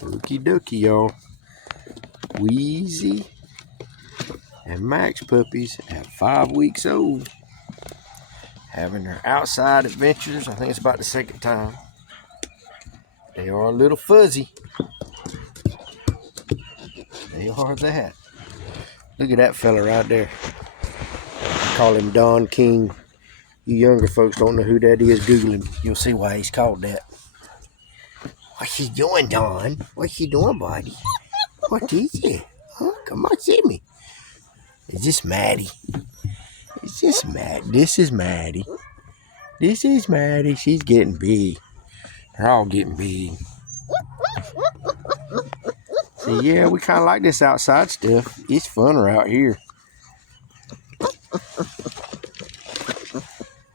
Okie dokie, y'all. Wheezey and Max puppies at 5 weeks old, having their outside adventures. I think it's about the second time. They are a little fuzzy. They are that. Look at that fella right there. I call him Don King. You younger folks don't know who that is. Google him. You'll see why he's called that. What's he doing, Don? What's he doing, buddy? What is it? Huh? Come on, see me. Is this Maddie? Is this Maddie? This is Maddie. This is Maddie. She's getting big. They're all getting big. So yeah, we kind of like this outside stuff. It's funner out here.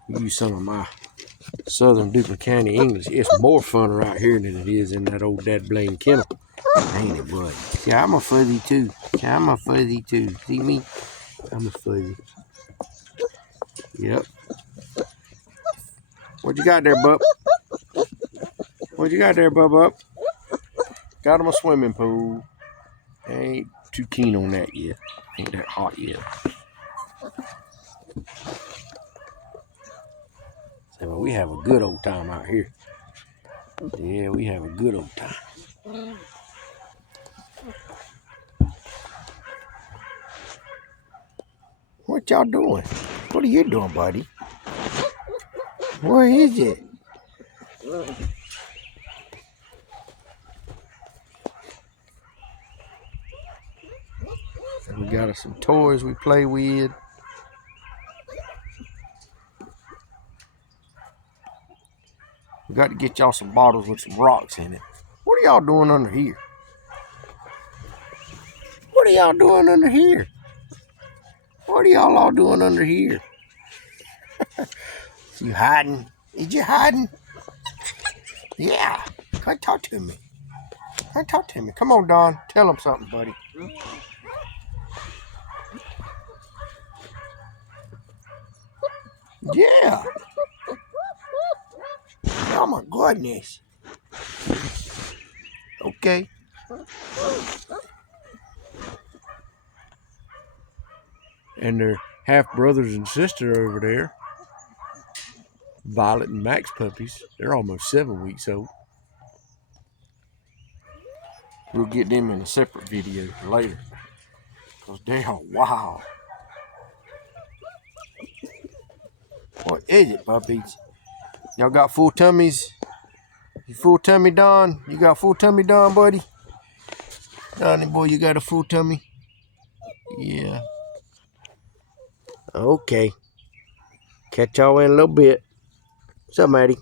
Use some of my Southern Duplin County English. It's more funner out here than it is in that old dad blame kennel. Ain't it, bud? Yeah, I'm a fuzzy too. Yeah, I'm a fuzzy too. See me? I'm a fuzzy. Yep. What you got there, bub? What you got there, bub? Got him a swimming pool. Ain't too keen on that yet. Ain't that hot yet. So we have a good old time out here. Yeah, we have a good old time. What y'all doing? What are you doing, buddy? Where is it? So we got us some toys we play with. We got to get y'all some bottles with some rocks in it. What are y'all doing under here? What are y'all doing under here? What are y'all all doing under here? You hiding? Is you hiding? Yeah. Come talk to me. Come talk to me. Come on, Don. Tell him something, buddy. Yeah. Oh my goodness. Okay. And their half brothers and sister over there, Violet and Max puppies. They're almost 7 weeks old. We'll get them in a separate video later, because they are wild. What is it, puppies? Y'all got full tummies? You full tummy, Don? You got full tummy, Don, buddy? Donnie boy, you got a full tummy? Yeah. Okay. Catch y'all in a little bit. What's up, Maddie?